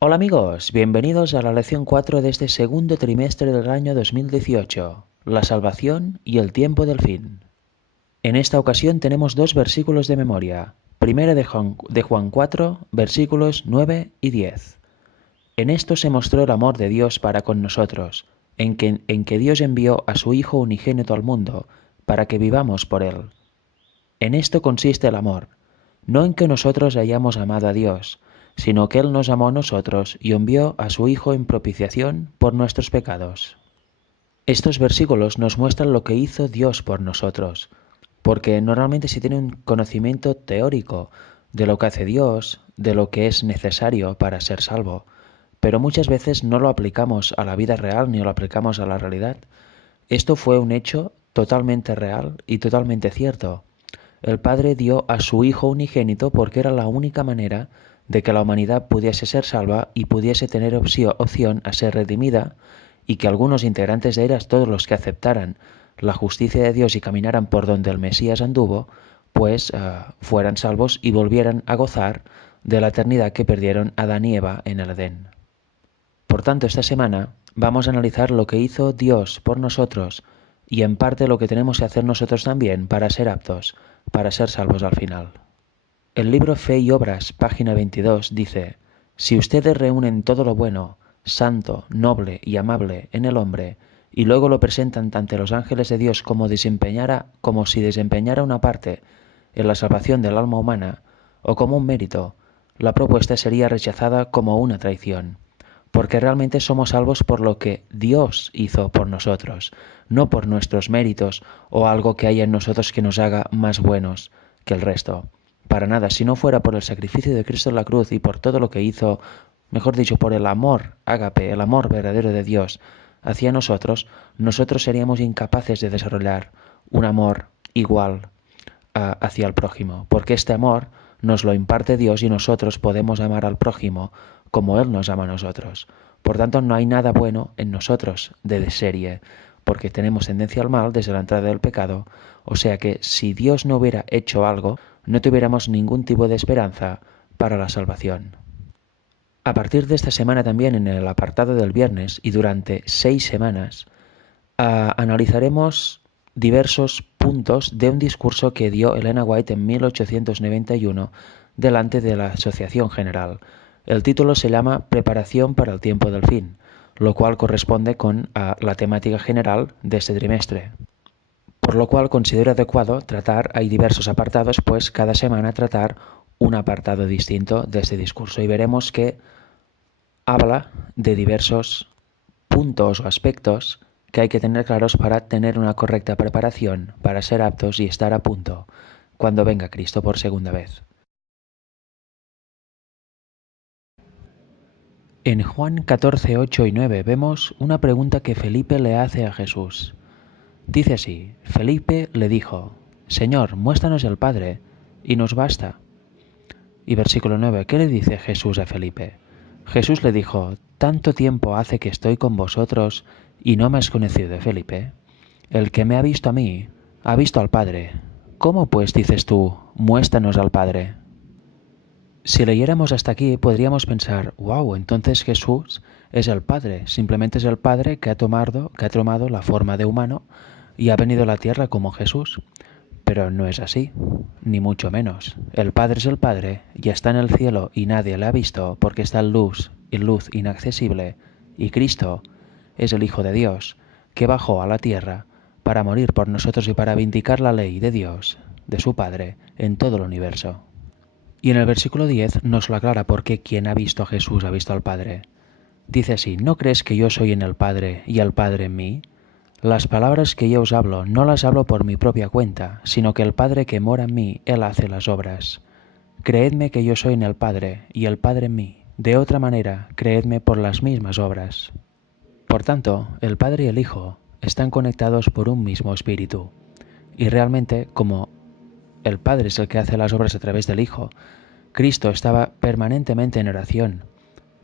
Hola amigos, bienvenidos a la lección 4 de este segundo trimestre del año 2018, la salvación y el tiempo del fin. En esta ocasión tenemos dos versículos de memoria, primera de Juan 4, versículos 9 y 10. En esto se mostró el amor de Dios para con nosotros, en que Dios envió a su Hijo unigénito al mundo, para que vivamos por él. En esto consiste el amor, no en que nosotros hayamos amado a Dios, sino que Él nos amó a nosotros y envió a su Hijo en propiciación por nuestros pecados. Estos versículos nos muestran lo que hizo Dios por nosotros, porque normalmente se tiene un conocimiento teórico de lo que hace Dios, de lo que es necesario para ser salvo, pero muchas veces no lo aplicamos a la vida real ni lo aplicamos a la realidad. Esto fue un hecho totalmente real y totalmente cierto. El Padre dio a su Hijo unigénito porque era la única manera de que la humanidad pudiese ser salva y pudiese tener opción a ser redimida, y que algunos integrantes de ellas, todos los que aceptaran la justicia de Dios y caminaran por donde el Mesías anduvo, pues fueran salvos y volvieran a gozar de la eternidad que perdieron Adán y Eva en el Edén. Por tanto, esta semana vamos a analizar lo que hizo Dios por nosotros y en parte lo que tenemos que hacer nosotros también para ser aptos, para ser salvos al final. El libro Fe y Obras, página 22, dice: Si ustedes reúnen todo lo bueno, santo, noble y amable en el hombre, y luego lo presentan ante los ángeles de Dios como si desempeñara una parte en la salvación del alma humana, o como un mérito, la propuesta sería rechazada como una traición, porque realmente somos salvos por lo que Dios hizo por nosotros, no por nuestros méritos o algo que haya en nosotros que nos haga más buenos que el resto. Para nada, si no fuera por el sacrificio de Cristo en la cruz y por todo lo que hizo, mejor dicho, por el amor ágape, el amor verdadero de Dios hacia nosotros, nosotros seríamos incapaces de desarrollar un amor igual hacia el prójimo, porque este amor nos lo imparte Dios y nosotros podemos amar al prójimo como Él nos ama a nosotros. Por tanto, no hay nada bueno en nosotros de serie, porque tenemos tendencia al mal desde la entrada del pecado, o sea que si Dios no hubiera hecho algo, no tuviéramos ningún tipo de esperanza para la salvación. A partir de esta semana también, en el apartado del viernes y durante 6 semanas, analizaremos diversos puntos de un discurso que dio Elena White en 1891 delante de la Asociación General. El título se llama Preparación para el tiempo del fin, lo cual corresponde con la temática general de este trimestre. Por lo cual considero adecuado tratar, hay diversos apartados, pues cada semana tratar un apartado distinto de este discurso y veremos que habla de diversos puntos o aspectos que hay que tener claros para tener una correcta preparación, para ser aptos y estar a punto cuando venga Cristo por segunda vez. En Juan 14, 8 y 9 vemos una pregunta que Felipe le hace a Jesús. Dice así: Felipe le dijo: Señor, muéstranos el Padre, y nos basta. Y versículo 9, ¿qué le dice Jesús a Felipe? Jesús le dijo: Tanto tiempo hace que estoy con vosotros y no me has conocido, Felipe. El que me ha visto a mí, ha visto al Padre. ¿Cómo pues dices tú, muéstranos al Padre? Si leyéramos hasta aquí, podríamos pensar: wow, entonces Jesús es el Padre, simplemente es el Padre que ha tomado la forma de humano y ha venido a la tierra como Jesús. Pero no es así, ni mucho menos. El Padre es el Padre y está en el cielo y nadie le ha visto porque está en luz inaccesible, y Cristo es el Hijo de Dios, que bajó a la tierra para morir por nosotros y para vindicar la ley de Dios, de su Padre, en todo el universo. Y en el versículo 10 nos lo aclara porque quien ha visto a Jesús ha visto al Padre. Dice así: ¿no crees que yo soy en el Padre y el Padre en mí? Las palabras que yo os hablo no las hablo por mi propia cuenta, sino que el Padre que mora en mí, Él hace las obras. Creedme que yo soy en el Padre y el Padre en mí. De otra manera, creedme por las mismas obras. Por tanto, el Padre y el Hijo están conectados por un mismo espíritu. Y realmente, como el Padre es el que hace las obras a través del Hijo, Cristo estaba permanentemente en oración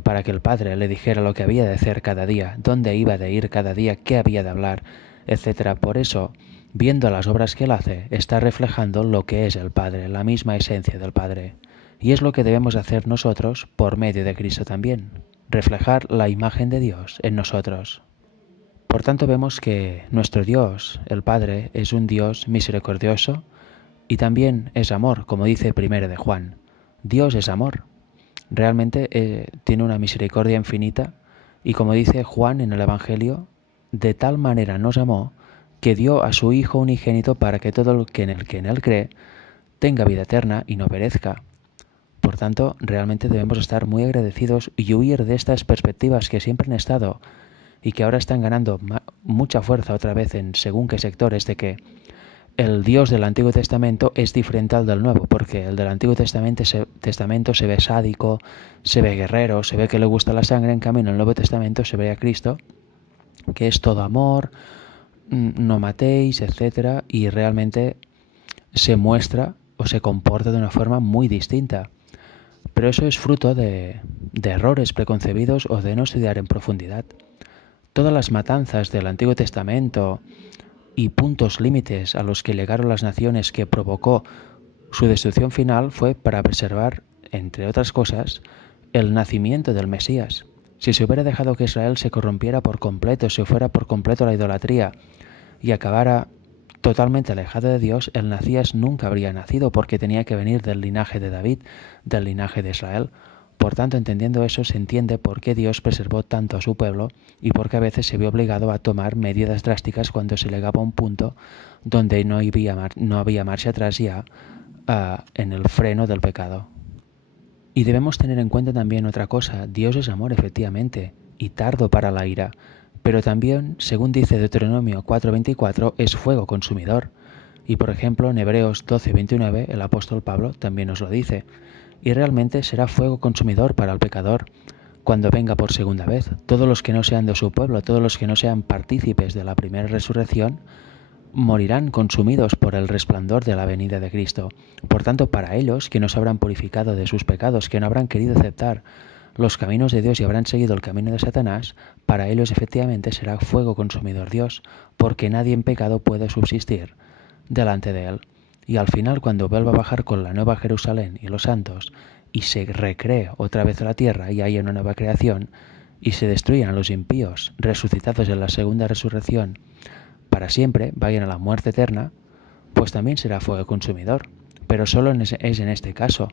para que el Padre le dijera lo que había de hacer cada día, dónde iba de ir cada día, qué había de hablar, etc. Por eso, viendo las obras que Él hace, está reflejando lo que es el Padre, la misma esencia del Padre. Y es lo que debemos hacer nosotros por medio de Cristo también, reflejar la imagen de Dios en nosotros. Por tanto, vemos que nuestro Dios, el Padre, es un Dios misericordioso y también es amor, como dice 1 de Juan. Dios es amor. Realmente tiene una misericordia infinita y, como dice Juan en el Evangelio, de tal manera nos amó que dio a su Hijo unigénito para que todo el que en él cree tenga vida eterna y no perezca. Por tanto, realmente debemos estar muy agradecidos y huir de estas perspectivas que siempre han estado y que ahora están ganando mucha fuerza otra vez en según qué sectores, de que el Dios del Antiguo Testamento es diferente al del Nuevo, porque el del Antiguo Testamento se ve sádico, se ve guerrero, se ve que le gusta la sangre. En cambio, en el Nuevo Testamento se ve a Cristo, que es todo amor, no matéis, etcétera, y realmente se muestra o se comporta de una forma muy distinta. Pero eso es fruto de errores preconcebidos o de no estudiar en profundidad. Todas las matanzas del Antiguo Testamento y puntos límites a los que llegaron las naciones que provocó su destrucción final fue para preservar, entre otras cosas, el nacimiento del Mesías. Si se hubiera dejado que Israel se corrompiera por completo, se fuera por completo a la idolatría y acabara totalmente alejado de Dios, el Mesías nunca habría nacido porque tenía que venir del linaje de David, del linaje de Israel. Por tanto, entendiendo eso, se entiende por qué Dios preservó tanto a su pueblo y por qué a veces se vio obligado a tomar medidas drásticas cuando se llegaba a un punto donde no había marcha atrás ya en el freno del pecado. Y debemos tener en cuenta también otra cosa: Dios es amor, efectivamente, y tardo para la ira, pero también, según dice Deuteronomio 4:24, es fuego consumidor. Y por ejemplo, en Hebreos 12:29, el apóstol Pablo también nos lo dice. Y realmente será fuego consumidor para el pecador cuando venga por segunda vez. Todos los que no sean de su pueblo, todos los que no sean partícipes de la primera resurrección, morirán consumidos por el resplandor de la venida de Cristo. Por tanto, para ellos, que no se habrán purificado de sus pecados, que no habrán querido aceptar los caminos de Dios y habrán seguido el camino de Satanás, para ellos efectivamente será fuego consumidor Dios, porque nadie en pecado puede subsistir delante de él. Y al final, cuando vuelva a bajar con la nueva Jerusalén y los santos, y se recree otra vez la tierra y haya una nueva creación, y se destruyan los impíos resucitados en la segunda resurrección para siempre, vayan a la muerte eterna, pues también será fuego consumidor. Pero solo es en este caso.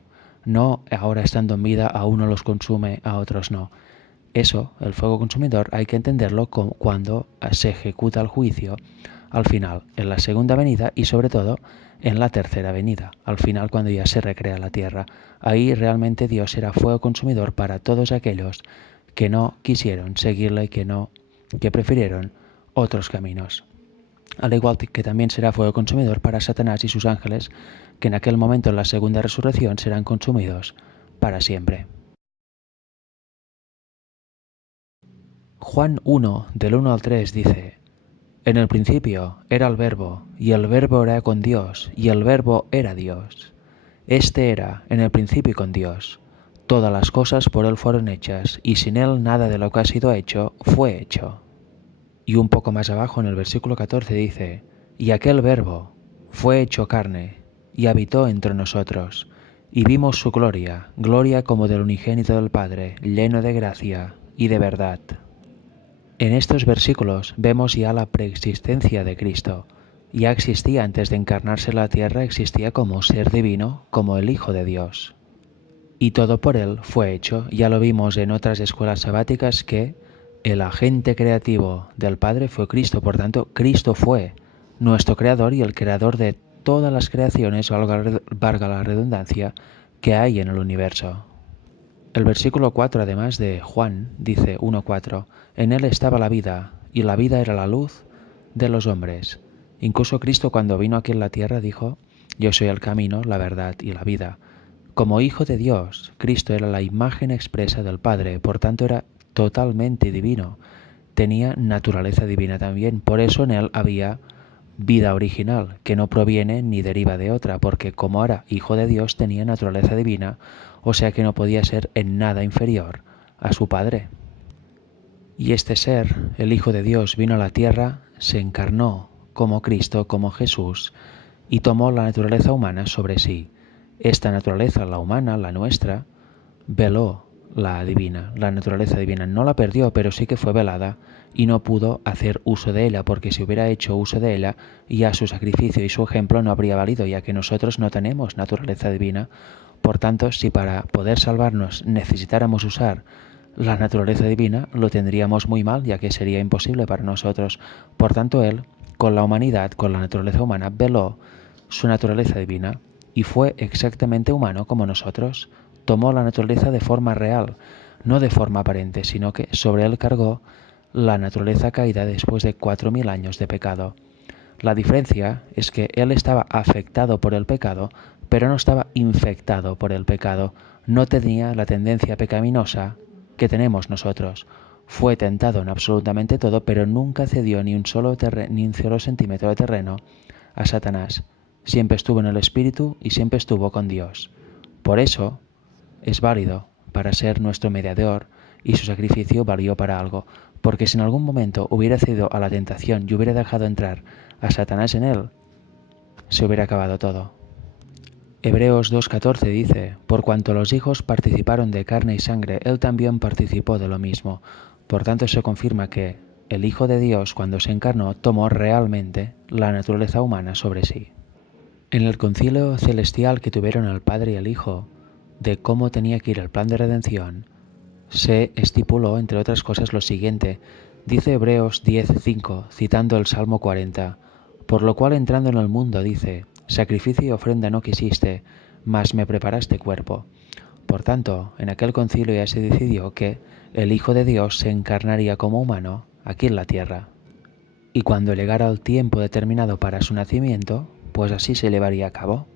No ahora estando en vida a uno los consume, a otros no. Eso, el fuego consumidor, hay que entenderlo cuando se ejecuta el juicio al final, en la segunda venida y sobre todo en la tercera venida, al final cuando ya se recrea la tierra. Ahí realmente Dios será fuego consumidor para todos aquellos que no quisieron seguirle y que prefirieron otros caminos. Al igual que también será fuego consumidor para Satanás y sus ángeles, que en aquel momento en la segunda resurrección serán consumidos para siempre. Juan 1, del 1 al 3 dice: En el principio era el Verbo, y el Verbo era con Dios, y el Verbo era Dios. Este era en el principio con Dios. Todas las cosas por él fueron hechas, y sin él nada de lo que ha sido hecho fue hecho. Y un poco más abajo en el versículo 14 dice: Y aquel Verbo fue hecho carne, y habitó entre nosotros, y vimos su gloria, gloria como del unigénito del Padre, lleno de gracia y de verdad. En estos versículos vemos ya la preexistencia de Cristo. Ya existía antes de encarnarse en la tierra, existía como ser divino, como el Hijo de Dios. Y todo por él fue hecho. Ya lo vimos en otras escuelas sabáticas que el agente creativo del Padre fue Cristo. Por tanto, Cristo fue nuestro creador y el creador de todas las creaciones, valga la redundancia, que hay en el universo. El versículo 4, además de Juan, dice 1:4, en él estaba la vida, y la vida era la luz de los hombres. Incluso Cristo, cuando vino aquí en la tierra, dijo: yo soy el camino, la verdad y la vida. Como Hijo de Dios, Cristo era la imagen expresa del Padre, por tanto era totalmente divino. Tenía naturaleza divina también, por eso en él había vida original, que no proviene ni deriva de otra, porque como era Hijo de Dios tenía naturaleza divina, o sea que no podía ser en nada inferior a su Padre. Y este ser, el Hijo de Dios, vino a la tierra, se encarnó como Cristo, como Jesús, y tomó la naturaleza humana sobre sí. Esta naturaleza, la humana, la nuestra, veló la divina, la naturaleza divina. No la perdió, pero sí que fue velada y no pudo hacer uso de ella, porque si hubiera hecho uso de ella, ya su sacrificio y su ejemplo no habría valido, ya que nosotros no tenemos naturaleza divina. Por tanto, si para poder salvarnos necesitáramos usar la naturaleza divina, lo tendríamos muy mal, ya que sería imposible para nosotros. Por tanto, Él, con la humanidad, con la naturaleza humana, veló su naturaleza divina y fue exactamente humano como nosotros. Tomó la naturaleza de forma real, no de forma aparente, sino que sobre Él cargó la naturaleza caída después de 4000 años de pecado. La diferencia es que Él estaba afectado por el pecado, pero no estaba infectado por el pecado. No tenía la tendencia pecaminosa que tenemos nosotros. Fue tentado en absolutamente todo, pero nunca cedió ni un solo centímetro de terreno a Satanás. Siempre estuvo en el Espíritu y siempre estuvo con Dios. Por eso es válido para ser nuestro mediador y su sacrificio valió para algo, porque si en algún momento hubiera cedido a la tentación y hubiera dejado entrar a Satanás en él, se hubiera acabado todo. Hebreos 2.14 dice, por cuanto los hijos participaron de carne y sangre, él también participó de lo mismo. Por tanto, se confirma que el Hijo de Dios, cuando se encarnó, tomó realmente la naturaleza humana sobre sí. En el concilio celestial que tuvieron el Padre y el Hijo, de cómo tenía que ir el plan de redención, se estipuló, entre otras cosas, lo siguiente. Dice Hebreos 10.5, citando el Salmo 40, por lo cual entrando en el mundo, dice, sacrificio y ofrenda no quisiste, mas me preparaste cuerpo. Por tanto, en aquel concilio ya se decidió que el Hijo de Dios se encarnaría como humano aquí en la tierra. Y cuando llegara el tiempo determinado para su nacimiento, pues así se llevaría a cabo.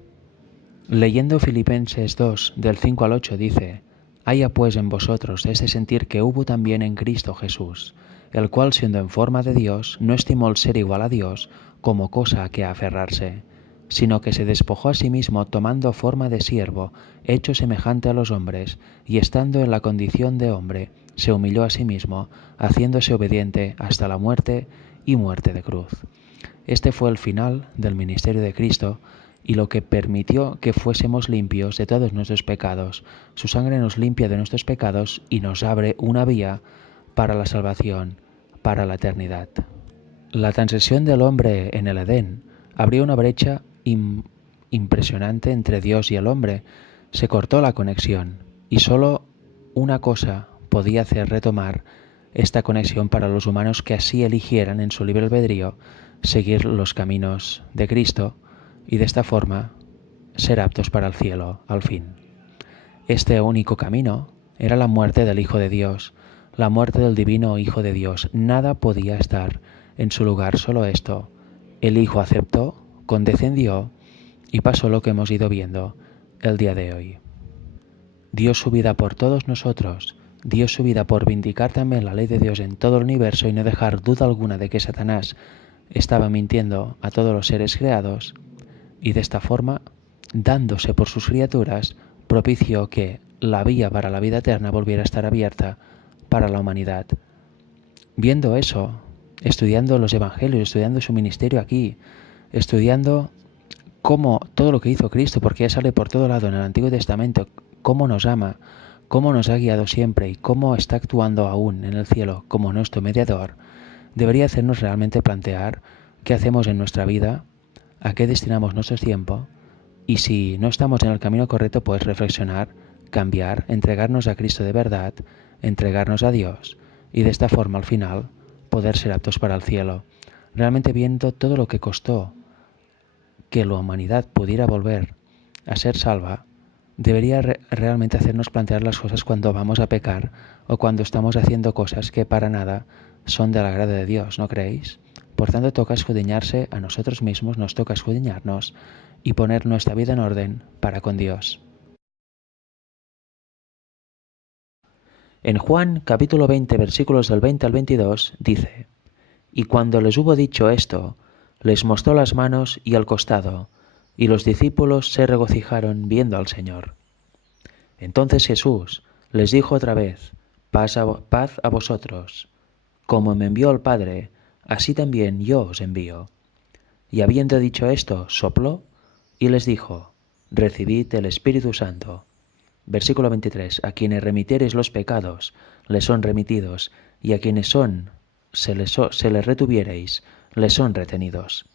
Leyendo Filipenses 2, del 5 al 8 dice, haya pues en vosotros ese sentir que hubo también en Cristo Jesús, el cual siendo en forma de Dios, no estimó el ser igual a Dios como cosa a que aferrarse, sino que se despojó a sí mismo tomando forma de siervo, hecho semejante a los hombres, y estando en la condición de hombre, se humilló a sí mismo, haciéndose obediente hasta la muerte y muerte de cruz. Este fue el final del ministerio de Cristo y lo que permitió que fuésemos limpios de todos nuestros pecados. Su sangre nos limpia de nuestros pecados y nos abre una vía para la salvación, para la eternidad. La transgresión del hombre en el Edén abrió una brecha impresionante entre Dios y el hombre. Se cortó la conexión y solo una cosa podía hacer retomar esta conexión para los humanos que así eligieran en su libre albedrío seguir los caminos de Cristo y de esta forma ser aptos para el cielo al fin. Este único camino era la muerte del Hijo de Dios, la muerte del divino Hijo de Dios. Nada podía estar en su lugar, solo esto. El Hijo aceptó, condescendió y pasó lo que hemos ido viendo el día de hoy. Dio su vida por todos nosotros, dio su vida por vindicar también la ley de Dios en todo el universo y no dejar duda alguna de que Satanás estaba mintiendo a todos los seres creados, y de esta forma, dándose por sus criaturas, propició que la vía para la vida eterna volviera a estar abierta para la humanidad. Viendo eso, estudiando los evangelios, estudiando su ministerio aquí, estudiando cómo todo lo que hizo Cristo, porque ya sale por todo lado en el Antiguo Testamento, cómo nos ama, cómo nos ha guiado siempre y cómo está actuando aún en el cielo como nuestro mediador, debería hacernos realmente plantear qué hacemos en nuestra vida, a qué destinamos nuestro tiempo y si no estamos en el camino correcto, pues reflexionar, cambiar, entregarnos a Cristo de verdad, entregarnos a Dios y de esta forma al final poder ser aptos para el cielo. Realmente viendo todo lo que costó que la humanidad pudiera volver a ser salva, debería realmente hacernos plantear las cosas cuando vamos a pecar o cuando estamos haciendo cosas que para nada son del agrado de Dios, ¿no creéis? Por tanto, toca escudriñarse a nosotros mismos, nos toca escudriñarnos y poner nuestra vida en orden para con Dios. En Juan capítulo 20 versículos del 20 al 22 dice, y cuando les hubo dicho esto, les mostró las manos y el costado, y los discípulos se regocijaron viendo al Señor. Entonces Jesús les dijo otra vez, paz a vosotros. Como me envió el Padre, así también yo os envío. Y habiendo dicho esto, sopló y les dijo, recibid el Espíritu Santo. Versículo 23. A quienes remitiereis los pecados, les son remitidos, y a quienes se les retuviereis, les son retenidos.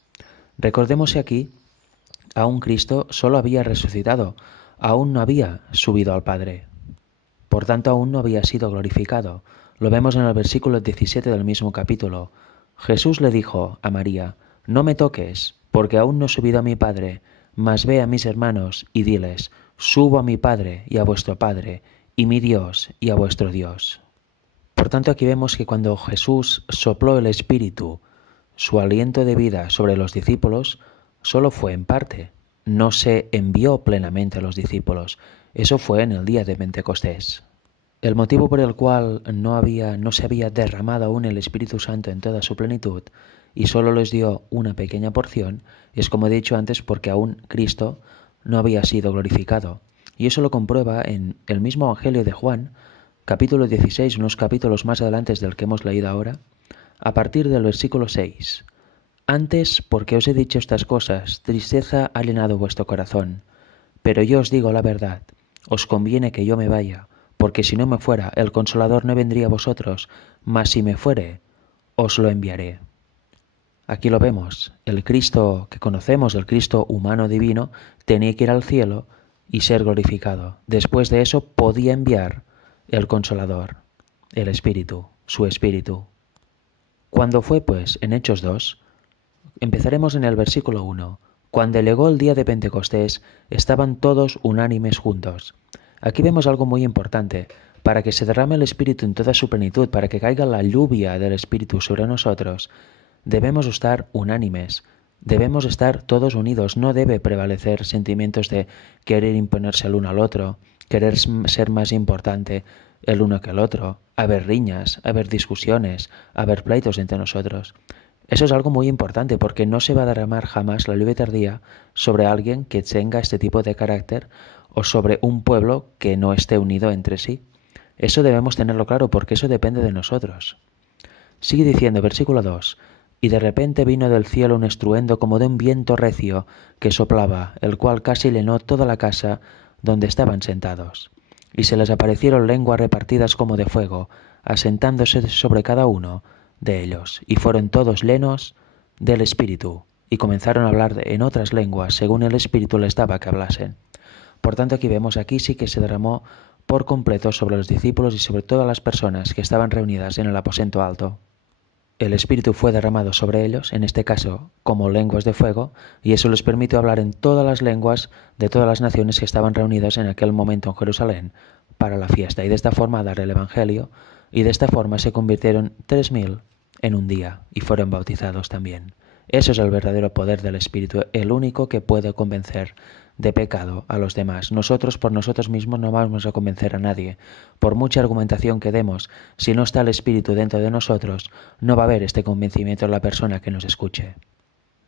Recordemos que aquí, aún Cristo solo había resucitado, aún no había subido al Padre. Por tanto, aún no había sido glorificado. Lo vemos en el versículo 17 del mismo capítulo. Jesús le dijo a María, no me toques, porque aún no he subido a mi Padre, mas ve a mis hermanos y diles, subo a mi Padre y a vuestro Padre, y mi Dios y a vuestro Dios. Por tanto, aquí vemos que cuando Jesús sopló el Espíritu, su aliento de vida sobre los discípulos, solo fue en parte. No se envió plenamente a los discípulos. Eso fue en el día de Pentecostés. El motivo por el cual no se había derramado aún el Espíritu Santo en toda su plenitud y solo les dio una pequeña porción es, como he dicho antes, porque aún Cristo no había sido glorificado. Y eso lo comprueba en el mismo Evangelio de Juan, capítulo 16, unos capítulos más adelante del que hemos leído ahora, a partir del versículo 6. Antes, porque os he dicho estas cosas, tristeza ha llenado vuestro corazón. Pero yo os digo la verdad, os conviene que yo me vaya, porque si no me fuera, el Consolador no vendría a vosotros, mas si me fuere, os lo enviaré. Aquí lo vemos, el Cristo que conocemos, el Cristo humano divino, tenía que ir al cielo y ser glorificado. Después de eso podía enviar el Consolador, el Espíritu, su Espíritu. Cuando fue, pues, en Hechos 2, empezaremos en el versículo 1. Cuando llegó el día de Pentecostés, estaban todos unánimes juntos. Aquí vemos algo muy importante. Para que se derrame el Espíritu en toda su plenitud, para que caiga la lluvia del Espíritu sobre nosotros, debemos estar unánimes, debemos estar todos unidos. No debe prevalecer sentimientos de querer imponerse el uno al otro, querer ser más importante el uno que el otro, haber riñas, haber discusiones, haber pleitos entre nosotros. Eso es algo muy importante porque no se va a derramar jamás la lluvia tardía sobre alguien que tenga este tipo de carácter o sobre un pueblo que no esté unido entre sí. Eso debemos tenerlo claro porque eso depende de nosotros. Sigue diciendo, versículo 2, y de repente vino del cielo un estruendo como de un viento recio que soplaba, el cual casi llenó toda la casa donde estaban sentados. Y se les aparecieron lenguas repartidas como de fuego, asentándose sobre cada uno de ellos, y fueron todos llenos del Espíritu, y comenzaron a hablar en otras lenguas, según el Espíritu les daba que hablasen. Por tanto, aquí sí que se derramó por completo sobre los discípulos y sobre todas las personas que estaban reunidas en el aposento alto. El Espíritu fue derramado sobre ellos, en este caso como lenguas de fuego, y eso les permitió hablar en todas las lenguas de todas las naciones que estaban reunidas en aquel momento en Jerusalén para la fiesta, y de esta forma dar el Evangelio, y de esta forma se convirtieron 3.000 en un día, y fueron bautizados también. Eso es el verdadero poder del Espíritu, el único que puede convencer de pecado a los demás. Nosotros por nosotros mismos no vamos a convencer a nadie. Por mucha argumentación que demos, si no está el Espíritu dentro de nosotros, no va a haber este convencimiento en la persona que nos escuche.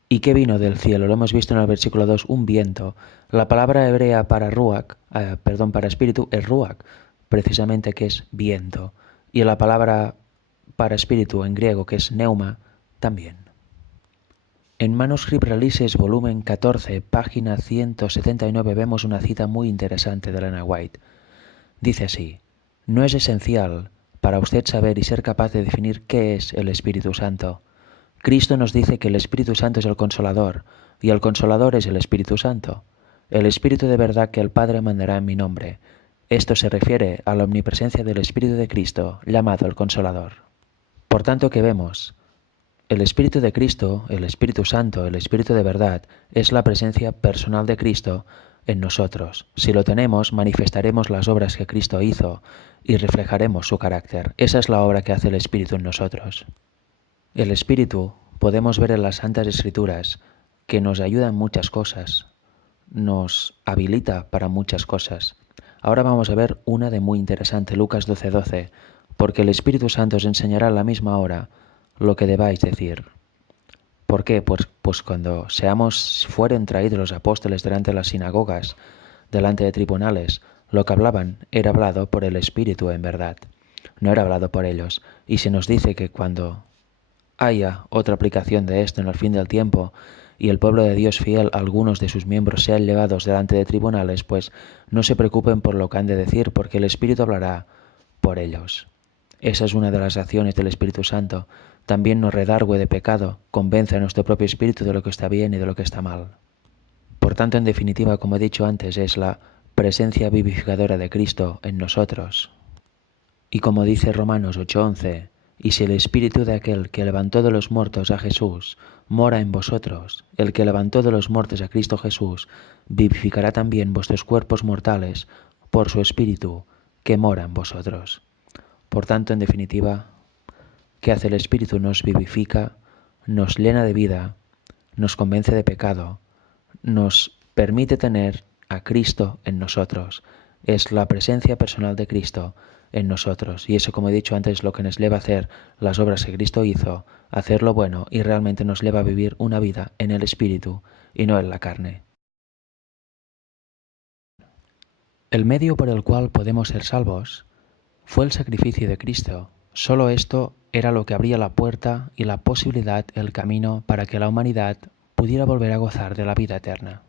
¿Y qué vino del cielo? Lo hemos visto en el versículo 2, un viento. La palabra hebrea para para espíritu, es ruach, precisamente que es viento. Y la palabra para espíritu en griego, que es neuma, también. En Manuscript Releases, volumen 14, página 179, vemos una cita muy interesante de Elena White. Dice así, no es esencial para usted saber y ser capaz de definir qué es el Espíritu Santo. Cristo nos dice que el Espíritu Santo es el Consolador, y el Consolador es el Espíritu Santo, el Espíritu de verdad que el Padre mandará en mi nombre. Esto se refiere a la omnipresencia del Espíritu de Cristo, llamado el Consolador. Por tanto, ¿qué vemos? El Espíritu de Cristo, el Espíritu Santo, el Espíritu de verdad, es la presencia personal de Cristo en nosotros. Si lo tenemos, manifestaremos las obras que Cristo hizo y reflejaremos su carácter. Esa es la obra que hace el Espíritu en nosotros. El Espíritu podemos ver en las Santas Escrituras que nos ayuda en muchas cosas, nos habilita para muchas cosas. Ahora vamos a ver una de muy interesante, Lucas 12:12, porque el Espíritu Santo os enseñará a la misma hora lo que debáis decir. ¿Por qué? Pues cuando fueren traídos los apóstoles delante de las sinagogas, delante de tribunales, lo que hablaban era hablado por el Espíritu en verdad, no era hablado por ellos. Y se nos dice que cuando haya otra aplicación de esto en el fin del tiempo, y el pueblo de Dios fiel, algunos de sus miembros sean llevados delante de tribunales, pues no se preocupen por lo que han de decir, porque el Espíritu hablará por ellos. Esa es una de las acciones del Espíritu Santo. También nos redargue de pecado, convence a nuestro propio espíritu de lo que está bien y de lo que está mal. Por tanto, en definitiva, como he dicho antes, es la presencia vivificadora de Cristo en nosotros. Y como dice Romanos 8:11, y si el Espíritu de aquel que levantó de los muertos a Jesús mora en vosotros, el que levantó de los muertos a Cristo Jesús, vivificará también vuestros cuerpos mortales por su Espíritu que mora en vosotros. Por tanto, en definitiva, ¿qué hace el Espíritu? Nos vivifica, nos llena de vida, nos convence de pecado, nos permite tener a Cristo en nosotros. Es la presencia personal de Cristo en nosotros. Y eso, como he dicho antes, es lo que nos lleva a hacer las obras que Cristo hizo, a hacer lo bueno y realmente nos lleva a vivir una vida en el Espíritu y no en la carne. El medio por el cual podemos ser salvos fue el sacrificio de Cristo. Solo esto era lo que abría la puerta y la posibilidad, el camino para que la humanidad pudiera volver a gozar de la vida eterna.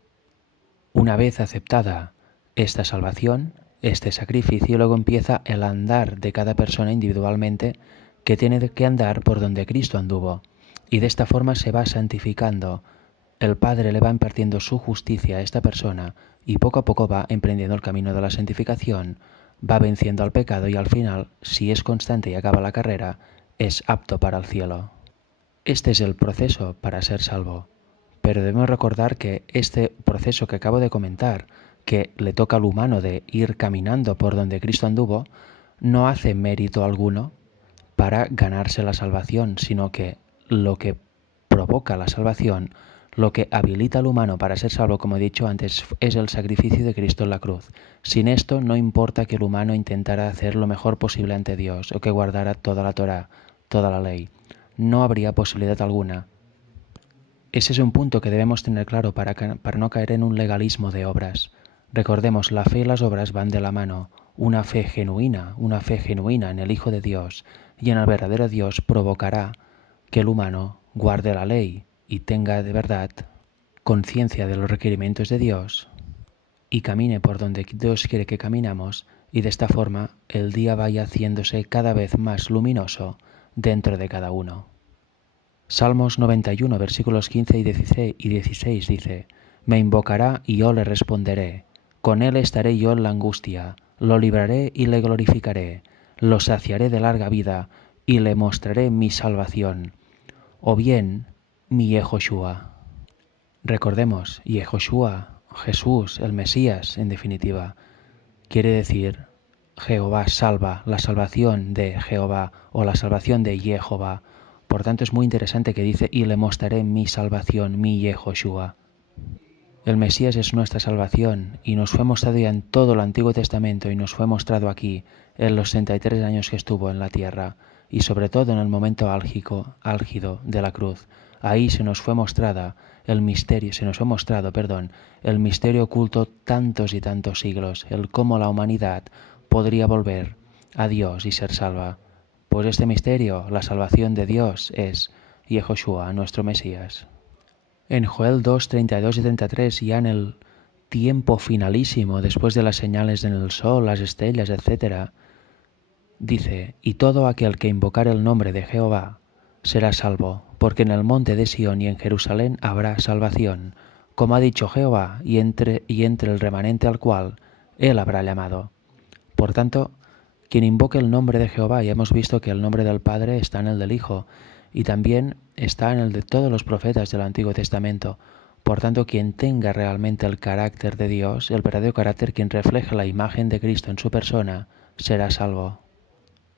Una vez aceptada esta salvación, este sacrificio, luego empieza el andar de cada persona individualmente, que tiene que andar por donde Cristo anduvo, y de esta forma se va santificando. El Padre le va impartiendo su justicia a esta persona y poco a poco va emprendiendo el camino de la santificación, va venciendo al pecado y al final, si es constante y acaba la carrera, es apto para el cielo. Este es el proceso para ser salvo. Pero debemos recordar que este proceso que acabo de comentar, que le toca al humano de ir caminando por donde Cristo anduvo, no hace mérito alguno para ganarse la salvación, sino que lo que provoca la salvación, lo que habilita al humano para ser salvo, como he dicho antes, es el sacrificio de Cristo en la cruz. Sin esto no importa que el humano intentara hacer lo mejor posible ante Dios o que guardara toda la Torá, toda la ley. No habría posibilidad alguna. Ese es un punto que debemos tener claro para no caer en un legalismo de obras. Recordemos, la fe y las obras van de la mano. Una fe genuina en el Hijo de Dios y en el verdadero Dios provocará que el humano guarde la ley y tenga de verdad conciencia de los requerimientos de Dios y camine por donde Dios quiere que caminamos, y de esta forma el día vaya haciéndose cada vez más luminoso dentro de cada uno. Salmos 91, versículos 15 y 16 dice: Me invocará y yo le responderé. Con él estaré yo en la angustia. Lo libraré y le glorificaré. Lo saciaré de larga vida y le mostraré mi salvación. O bien, mi Yehoshua. Recordemos, Yehoshua, Jesús, el Mesías, en definitiva, quiere decir Jehová salva, la salvación de Jehová o la salvación de Jehová. Por tanto, es muy interesante que dice, y le mostraré mi salvación, mi Yehoshua. El Mesías es nuestra salvación y nos fue mostrado ya en todo el Antiguo Testamento y nos fue mostrado aquí, en los 63 años que estuvo en la tierra, y sobre todo en el momento álgido de la cruz. Ahí se nos fue mostrado el misterio oculto tantos y tantos siglos, el cómo la humanidad podría volver a Dios y ser salva. Pues este misterio, la salvación de Dios, es Yehoshua, nuestro Mesías. En Joel 2, 32 y 33, ya en el tiempo finalísimo, después de las señales en el sol, las estrellas, etc., dice: Y todo aquel que invocare el nombre de Jehová será salvo, porque en el monte de Sión y en Jerusalén habrá salvación, como ha dicho Jehová, y entre el remanente al cual él habrá llamado. Por tanto, quien invoque el nombre de Jehová, ya hemos visto que el nombre del Padre está en el del Hijo, y también está en el de todos los profetas del Antiguo Testamento. Por tanto, quien tenga realmente el carácter de Dios, el verdadero carácter, quien refleje la imagen de Cristo en su persona, será salvo.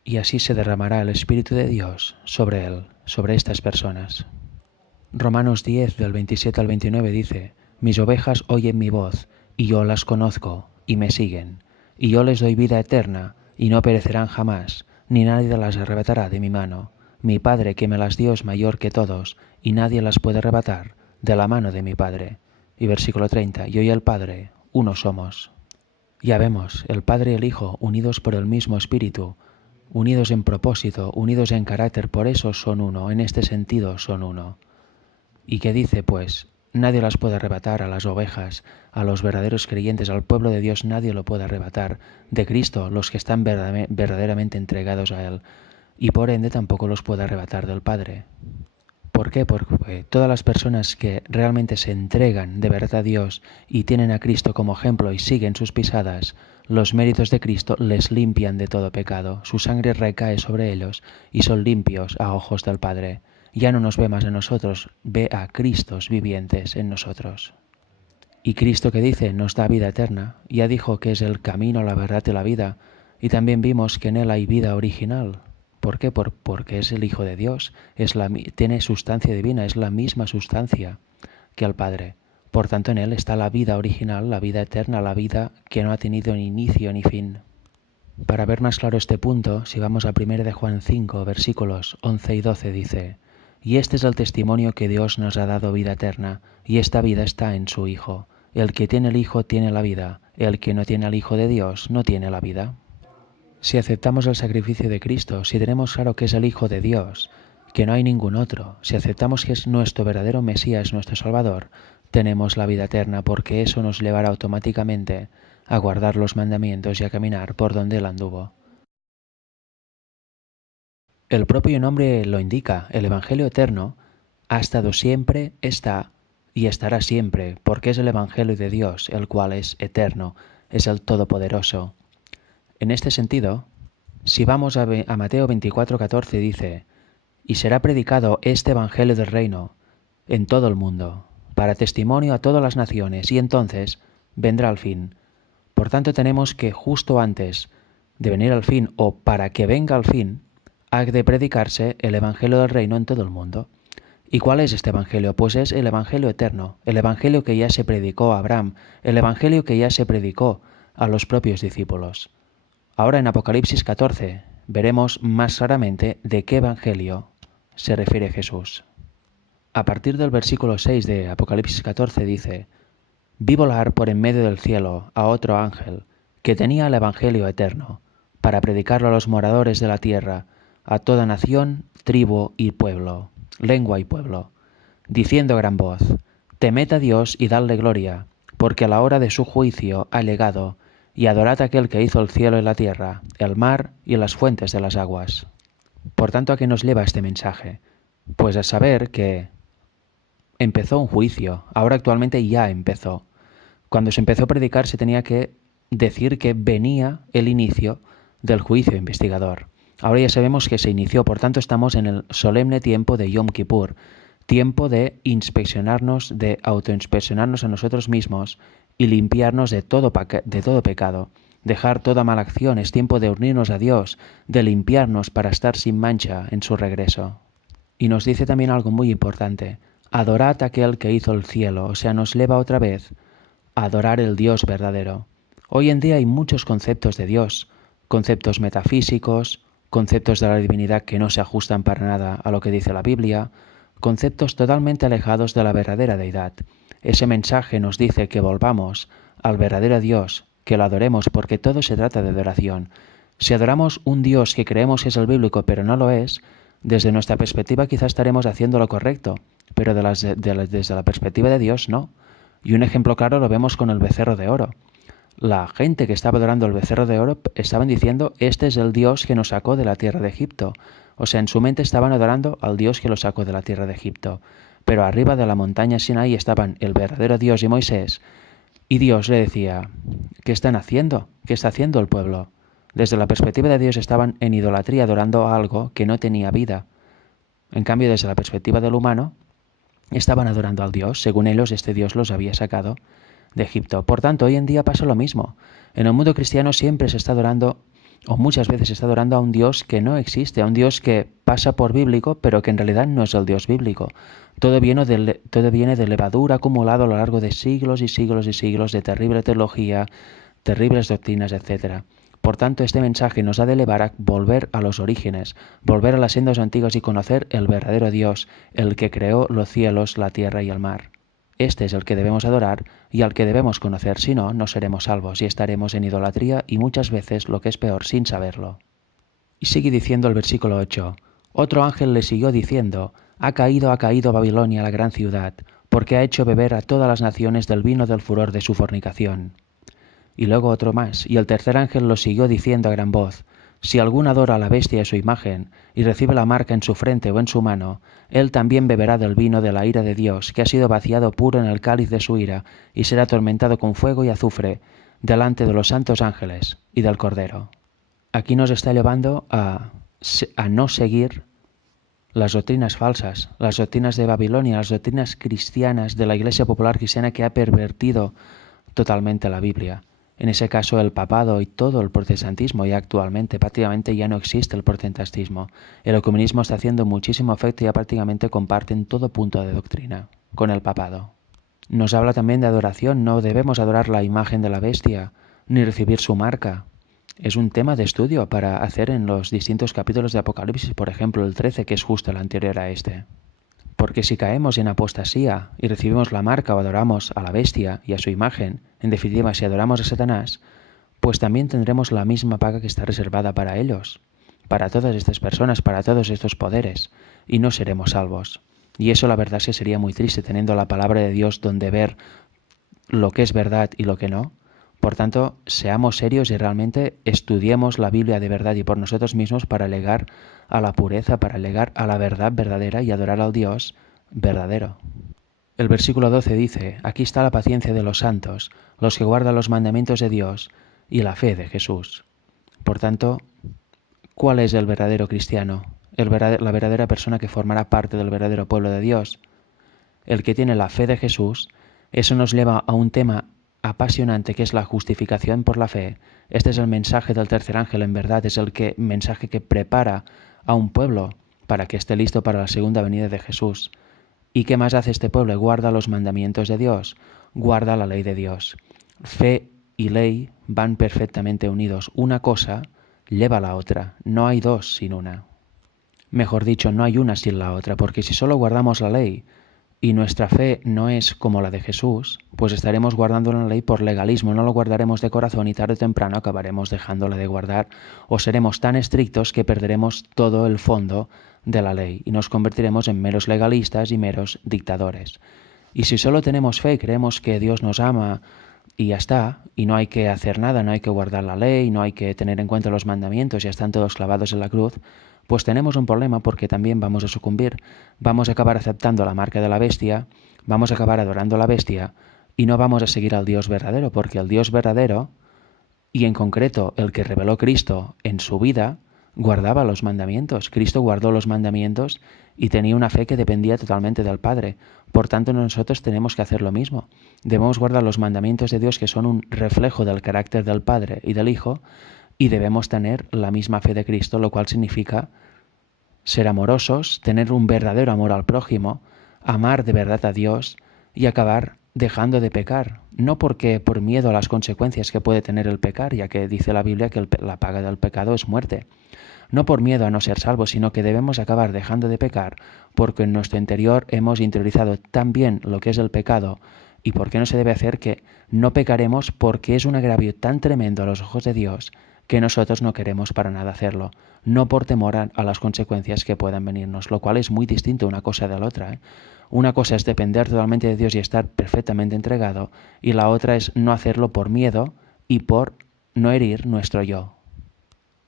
Y así se derramará el Espíritu de Dios sobre él, sobre estas personas. Romanos 10, del 27 al 29 dice: Mis ovejas oyen mi voz, y yo las conozco, y me siguen. Y yo les doy vida eterna, y no perecerán jamás, ni nadie las arrebatará de mi mano. Mi Padre que me las dio es mayor que todos, y nadie las puede arrebatar de la mano de mi Padre. Y versículo 30, yo y el Padre, uno somos. Ya vemos, el Padre y el Hijo, unidos por el mismo Espíritu, unidos en propósito, unidos en carácter, por eso son uno, en este sentido son uno. ¿Y qué dice, pues? nadie las puede arrebatar, a las ovejas, a los verdaderos creyentes, al pueblo de Dios nadie lo puede arrebatar. De Cristo, los que están verdaderamente entregados a Él, y por ende tampoco los puede arrebatar del Padre. ¿Por qué? Porque todas las personas que realmente se entregan de verdad a Dios y tienen a Cristo como ejemplo y siguen sus pisadas, los méritos de Cristo les limpian de todo pecado. Su sangre recae sobre ellos y son limpios a ojos del Padre. Ya no nos ve más a nosotros, ve a Cristos vivientes en nosotros. Y Cristo, que dice, nos da vida eterna. Ya dijo que es el camino, la verdad y la vida. Y también vimos que en Él hay vida original. ¿Por qué? Porque es el Hijo de Dios, tiene sustancia divina, es la misma sustancia que el Padre. Por tanto, en Él está la vida original, la vida eterna, la vida que no ha tenido ni inicio ni fin. Para ver más claro este punto, si vamos a 1 de Juan 5, versículos 11 y 12, dice: «Y este es el testimonio que Dios nos ha dado vida eterna, y esta vida está en su Hijo. El que tiene el Hijo tiene la vida, el que no tiene al Hijo de Dios no tiene la vida». Si aceptamos el sacrificio de Cristo, si tenemos claro que es el Hijo de Dios, que no hay ningún otro, si aceptamos que es nuestro verdadero Mesías, nuestro Salvador, tenemos la vida eterna, porque eso nos llevará automáticamente a guardar los mandamientos y a caminar por donde Él anduvo. El propio nombre lo indica, el Evangelio eterno ha estado siempre, está y estará siempre, porque es el Evangelio de Dios, el cual es eterno, es el Todopoderoso. En este sentido, si vamos a Mateo 24:14, dice: «Y será predicado este Evangelio del reino en todo el mundo, para testimonio a todas las naciones, y entonces vendrá el fin». Por tanto, tenemos que justo antes de venir al fin, o para que venga al fin, ha de predicarse el Evangelio del reino en todo el mundo. ¿Y cuál es este Evangelio? Pues es el Evangelio eterno, el Evangelio que ya se predicó a Abraham, el Evangelio que ya se predicó a los propios discípulos. Ahora en Apocalipsis 14 veremos más claramente de qué Evangelio se refiere Jesús. A partir del versículo 6 de Apocalipsis 14 dice: «Vi volar por en medio del cielo a otro ángel, que tenía el Evangelio eterno, para predicarlo a los moradores de la tierra, a toda nación, tribu y pueblo, lengua y pueblo, diciendo a gran voz: Temed a Dios y dadle gloria, porque a la hora de su juicio ha llegado, y adorad a aquel que hizo el cielo y la tierra, el mar y las fuentes de las aguas». Por tanto, ¿a qué nos lleva este mensaje? Pues a saber que empezó un juicio, ahora actualmente ya empezó. Cuando se empezó a predicar se tenía que decir que venía el inicio del juicio investigador. Ahora ya sabemos que se inició, por tanto estamos en el solemne tiempo de Yom Kippur, tiempo de inspeccionarnos, de autoinspeccionarnos a nosotros mismos y limpiarnos de todo pecado, dejar toda mala acción. Es tiempo de unirnos a Dios, de limpiarnos para estar sin mancha en su regreso. Y nos dice también algo muy importante: adorad a aquel que hizo el cielo, o sea, nos lleva otra vez a adorar el Dios verdadero. Hoy en día hay muchos conceptos de Dios, conceptos metafísicos, conceptos de la divinidad que no se ajustan para nada a lo que dice la Biblia, conceptos totalmente alejados de la verdadera deidad. Ese mensaje nos dice que volvamos al verdadero Dios, que lo adoremos, porque todo se trata de adoración. Si adoramos un Dios que creemos que es el bíblico pero no lo es, desde nuestra perspectiva quizás estaremos haciendo lo correcto, pero desde la perspectiva de Dios no. Y un ejemplo claro lo vemos con el becerro de oro. La gente que estaba adorando el becerro de oro estaban diciendo: este es el Dios que nos sacó de la tierra de Egipto. O sea, en su mente estaban adorando al Dios que los sacó de la tierra de Egipto. Pero arriba de la montaña Sinaí estaban el verdadero Dios y Moisés, y Dios le decía: ¿qué están haciendo? ¿Qué está haciendo el pueblo? Desde la perspectiva de Dios estaban en idolatría adorando a algo que no tenía vida. En cambio, desde la perspectiva del humano, estaban adorando al Dios. Según ellos, este Dios los había sacado de Egipto. Por tanto, hoy en día pasa lo mismo. En el mundo cristiano siempre se está adorando, o muchas veces se está adorando a un Dios que no existe, a un Dios que pasa por bíblico, pero que en realidad no es el Dios bíblico. Todo viene de levadura acumulado a lo largo de siglos y siglos y siglos de terrible teología, terribles doctrinas, etc. Por tanto, este mensaje nos ha de elevar a volver a los orígenes, volver a las sendas antiguas y conocer el verdadero Dios, el que creó los cielos, la tierra y el mar. Este es el que debemos adorar y al que debemos conocer, si no, no seremos salvos y estaremos en idolatría y muchas veces, lo que es peor, sin saberlo. Y sigue diciendo el versículo 8: «Otro ángel le siguió diciendo: ha caído Babilonia, la gran ciudad, porque ha hecho beber a todas las naciones del vino del furor de su fornicación. Y luego otro más, y el tercer ángel lo siguió diciendo a gran voz: Si alguno adora a la bestia y su imagen, y recibe la marca en su frente o en su mano, él también beberá del vino de la ira de Dios, que ha sido vaciado puro en el cáliz de su ira, y será atormentado con fuego y azufre, delante de los santos ángeles y del Cordero. Aquí nos está llevando a no seguir las doctrinas falsas, las doctrinas de Babilonia, las doctrinas cristianas de la Iglesia Popular Cristiana que ha pervertido totalmente la Biblia. En ese caso el papado y todo el protestantismo, ya actualmente prácticamente ya no existe el protestantismo. El ecumenismo está haciendo muchísimo efecto y ya prácticamente comparten todo punto de doctrina con el papado. Nos habla también de adoración, no debemos adorar la imagen de la bestia, ni recibir su marca. Es un tema de estudio para hacer en los distintos capítulos de Apocalipsis, por ejemplo el 13, que es justo el anterior a este. Porque si caemos en apostasía y recibimos la marca o adoramos a la bestia y a su imagen, en definitiva si adoramos a Satanás, pues también tendremos la misma paga que está reservada para ellos, para todas estas personas, para todos estos poderes, y no seremos salvos. Y eso la verdad es que sería muy triste, teniendo la palabra de Dios donde ver lo que es verdad y lo que no. Por tanto, seamos serios y realmente estudiemos la Biblia de verdad y por nosotros mismos para llegar a la pureza, para llegar a la verdad verdadera y adorar al Dios verdadero. El versículo 12 dice: Aquí está la paciencia de los santos, los que guardan los mandamientos de Dios y la fe de Jesús. Por tanto, ¿cuál es el verdadero cristiano? La verdadera persona que formará parte del verdadero pueblo de Dios. El que tiene la fe de Jesús. Eso nos lleva a un tema apasionante que es la justificación por la fe. Este es el mensaje del tercer ángel, en verdad, es el mensaje que prepara a un pueblo para que esté listo para la segunda venida de Jesús. ¿Y qué más hace este pueblo? Guarda los mandamientos de Dios, guarda la ley de Dios. Fe y ley van perfectamente unidos. Una cosa lleva a la otra, no hay dos sin una. Mejor dicho, no hay una sin la otra, porque si solo guardamos la ley, y nuestra fe no es como la de Jesús, pues estaremos guardando la ley por legalismo, no lo guardaremos de corazón y tarde o temprano acabaremos dejándola de guardar o seremos tan estrictos que perderemos todo el fondo de la ley y nos convertiremos en meros legalistas y meros dictadores. Y si solo tenemos fe y creemos que Dios nos ama y ya está, y no hay que hacer nada, no hay que guardar la ley, no hay que tener en cuenta los mandamientos, ya están todos clavados en la cruz, pues tenemos un problema porque también vamos a sucumbir, vamos a acabar aceptando la marca de la bestia, vamos a acabar adorando a la bestia y no vamos a seguir al Dios verdadero, porque el Dios verdadero, y en concreto el que reveló Cristo en su vida, guardaba los mandamientos. Cristo guardó los mandamientos y tenía una fe que dependía totalmente del Padre. Por tanto, nosotros tenemos que hacer lo mismo. Debemos guardar los mandamientos de Dios que son un reflejo del carácter del Padre y del Hijo, y debemos tener la misma fe de Cristo, lo cual significa ser amorosos, tener un verdadero amor al prójimo, amar de verdad a Dios y acabar dejando de pecar, no porque por miedo a las consecuencias que puede tener el pecar, ya que dice la Biblia que la paga del pecado es muerte, no por miedo a no ser salvos, sino que debemos acabar dejando de pecar porque en nuestro interior hemos interiorizado tan bien lo que es el pecado y por qué no se debe hacer que no pecaremos porque es un agravio tan tremendo a los ojos de Dios que nosotros no queremos para nada hacerlo, no por temor a las consecuencias que puedan venirnos, lo cual es muy distinto una cosa de la otra, ¿eh? Una cosa es depender totalmente de Dios y estar perfectamente entregado, y la otra es no hacerlo por miedo y por no herir nuestro yo.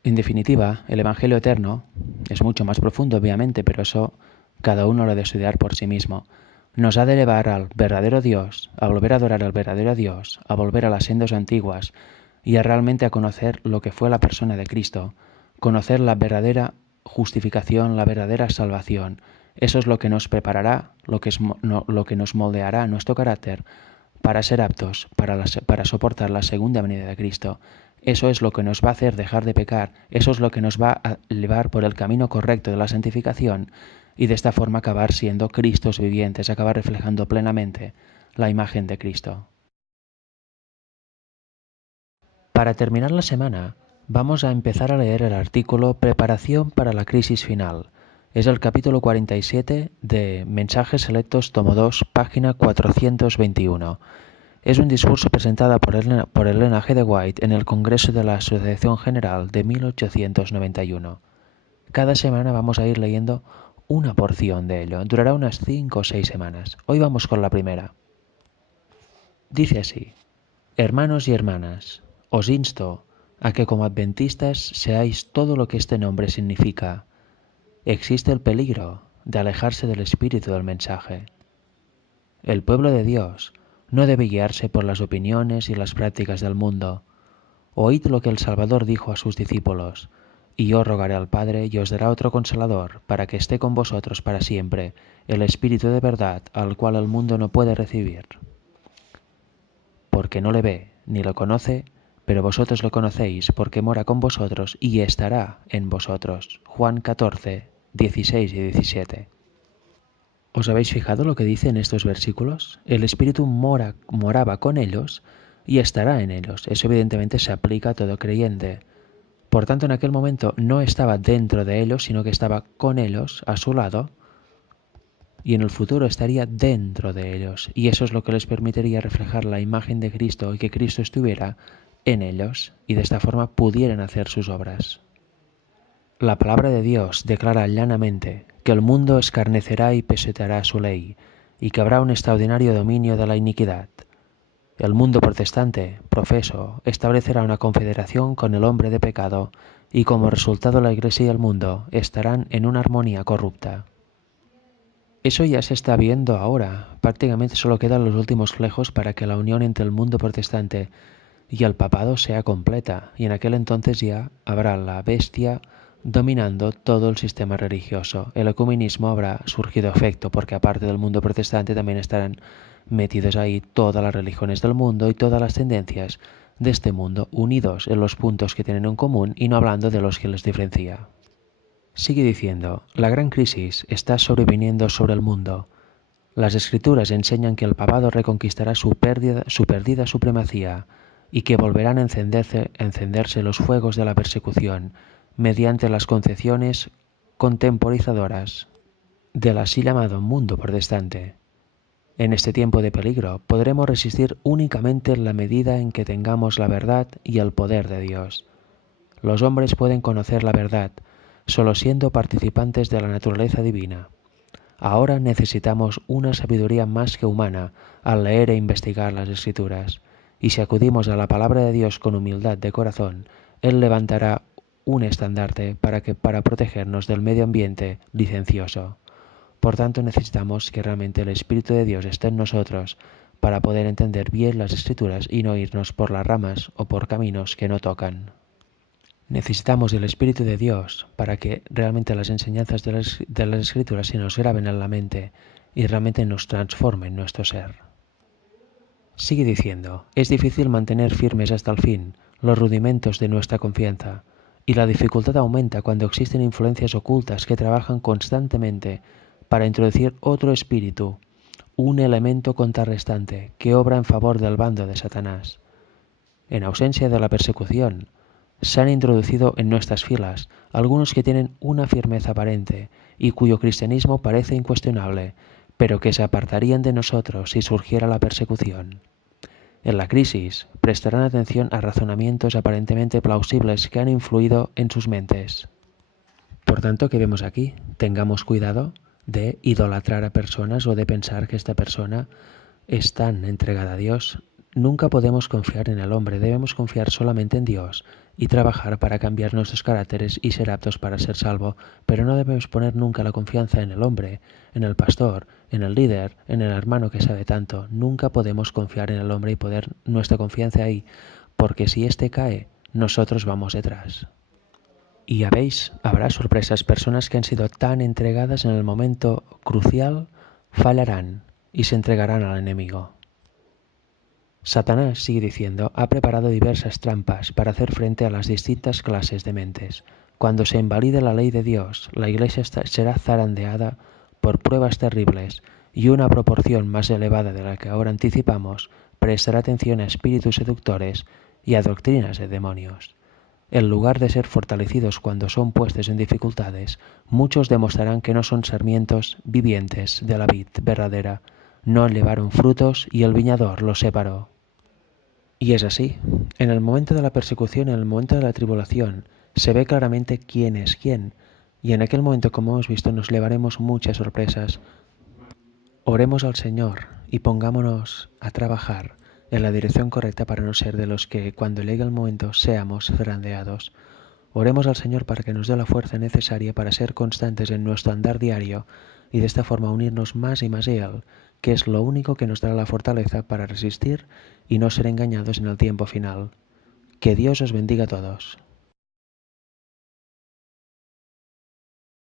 En definitiva, el Evangelio eterno es mucho más profundo, obviamente, pero eso cada uno lo ha de estudiar por sí mismo. Nos ha de llevar al verdadero Dios, a volver a adorar al verdadero Dios, a volver a las sendas antiguas y a realmente a conocer lo que fue la persona de Cristo, conocer la verdadera justificación, la verdadera salvación. Eso es lo que nos preparará, lo que nos moldeará nuestro carácter para ser aptos para soportar la segunda venida de Cristo. Eso es lo que nos va a hacer dejar de pecar, eso es lo que nos va a llevar por el camino correcto de la santificación y de esta forma acabar siendo Cristos vivientes, acabar reflejando plenamente la imagen de Cristo. Para terminar la semana, vamos a empezar a leer el artículo Preparación para la crisis final. Es el capítulo 47 de Mensajes Selectos, tomo 2, página 421. Es un discurso presentado por Elena G. de White en el Congreso de la Asociación General de 1891. Cada semana vamos a ir leyendo una porción de ello. Durará unas 5 o 6 semanas. Hoy vamos con la primera. Dice así: Hermanos y hermanas, os insto a que como adventistas seáis todo lo que este nombre significa. Existe el peligro de alejarse del espíritu del mensaje. El pueblo de Dios no debe guiarse por las opiniones y las prácticas del mundo. Oíd lo que el Salvador dijo a sus discípulos: y yo rogaré al Padre y os dará otro Consolador, para que esté con vosotros para siempre, el Espíritu de verdad, al cual el mundo no puede recibir. Porque no le ve ni lo conoce, pero vosotros lo conocéis, porque mora con vosotros y estará en vosotros. Juan 14, 16 y 17. ¿Os habéis fijado lo que dice en estos versículos? El Espíritu moraba con ellos y estará en ellos. Eso evidentemente se aplica a todo creyente. Por tanto, en aquel momento no estaba dentro de ellos, sino que estaba con ellos, a su lado, y en el futuro estaría dentro de ellos. Y eso es lo que les permitiría reflejar la imagen de Cristo y que Cristo estuviera en ellos, y de esta forma pudieran hacer sus obras. La palabra de Dios declara llanamente que el mundo escarnecerá y pesetará su ley, y que habrá un extraordinario dominio de la iniquidad. El mundo protestante, profeso, establecerá una confederación con el hombre de pecado, y como resultado la Iglesia y el mundo estarán en una armonía corrupta. Eso ya se está viendo ahora. Prácticamente solo quedan los últimos flejos para que la unión entre el mundo protestante y el papado sea completa, y en aquel entonces ya habrá la bestia dominando todo el sistema religioso. El ecumenismo habrá surgido efecto, porque aparte del mundo protestante también estarán metidos ahí todas las religiones del mundo y todas las tendencias de este mundo, unidos en los puntos que tienen en común y no hablando de los que les diferencia. Sigue diciendo: la gran crisis está sobreviniendo sobre el mundo. Las escrituras enseñan que el papado reconquistará su perdida supremacía y que volverán a encenderse los fuegos de la persecución mediante las concepciones contemporizadoras del así llamado mundo protestante. En este tiempo de peligro podremos resistir únicamente en la medida en que tengamos la verdad y el poder de Dios. Los hombres pueden conocer la verdad solo siendo participantes de la naturaleza divina. Ahora necesitamos una sabiduría más que humana al leer e investigar las Escrituras, y si acudimos a la palabra de Dios con humildad de corazón, Él levantará un estandarte para protegernos del medio ambiente licencioso. Por tanto, necesitamos que realmente el Espíritu de Dios esté en nosotros para poder entender bien las Escrituras y no irnos por las ramas o por caminos que no tocan. Necesitamos del Espíritu de Dios para que realmente las enseñanzas de las Escrituras se nos graben en la mente y realmente nos transformen nuestro ser. Sigue diciendo: es difícil mantener firmes hasta el fin los rudimentos de nuestra confianza, y la dificultad aumenta cuando existen influencias ocultas que trabajan constantemente para introducir otro espíritu, un elemento contrarrestante que obra en favor del bando de Satanás. En ausencia de la persecución, se han introducido en nuestras filas algunos que tienen una firmeza aparente y cuyo cristianismo parece incuestionable, pero que se apartarían de nosotros si surgiera la persecución. En la crisis, prestarán atención a razonamientos aparentemente plausibles que han influido en sus mentes. Por tanto, ¿qué vemos aquí? Tengamos cuidado de idolatrar a personas o de pensar que esta persona es tan entregada a Dios. Nunca podemos confiar en el hombre, debemos confiar solamente en Dios y trabajar para cambiar nuestros caracteres y ser aptos para ser salvo, pero no debemos poner nunca la confianza en el hombre, en el pastor, en el líder, en el hermano que sabe tanto. Nunca podemos confiar en el hombre y poner nuestra confianza ahí, porque si éste cae, nosotros vamos detrás. Y ya veis, habrá sorpresas. Personas que han sido tan entregadas en el momento crucial fallarán y se entregarán al enemigo. Satanás, sigue diciendo, ha preparado diversas trampas para hacer frente a las distintas clases de mentes. Cuando se invalide la ley de Dios, la Iglesia será zarandeada por pruebas terribles, y una proporción más elevada de la que ahora anticipamos prestará atención a espíritus seductores y a doctrinas de demonios. En lugar de ser fortalecidos cuando son puestos en dificultades, muchos demostrarán que no son sarmientos vivientes de la vid verdadera, no llevaron frutos y el viñador los separó. Y es así. En el momento de la persecución, en el momento de la tribulación, se ve claramente quién es quién. Y en aquel momento, como hemos visto, nos llevaremos muchas sorpresas. Oremos al Señor y pongámonos a trabajar en la dirección correcta para no ser de los que, cuando llegue el momento, seamos zarandeados. Oremos al Señor para que nos dé la fuerza necesaria para ser constantes en nuestro andar diario y de esta forma unirnos más y más a Él, que es lo único que nos dará la fortaleza para resistir y no ser engañados en el tiempo final. Que Dios os bendiga a todos.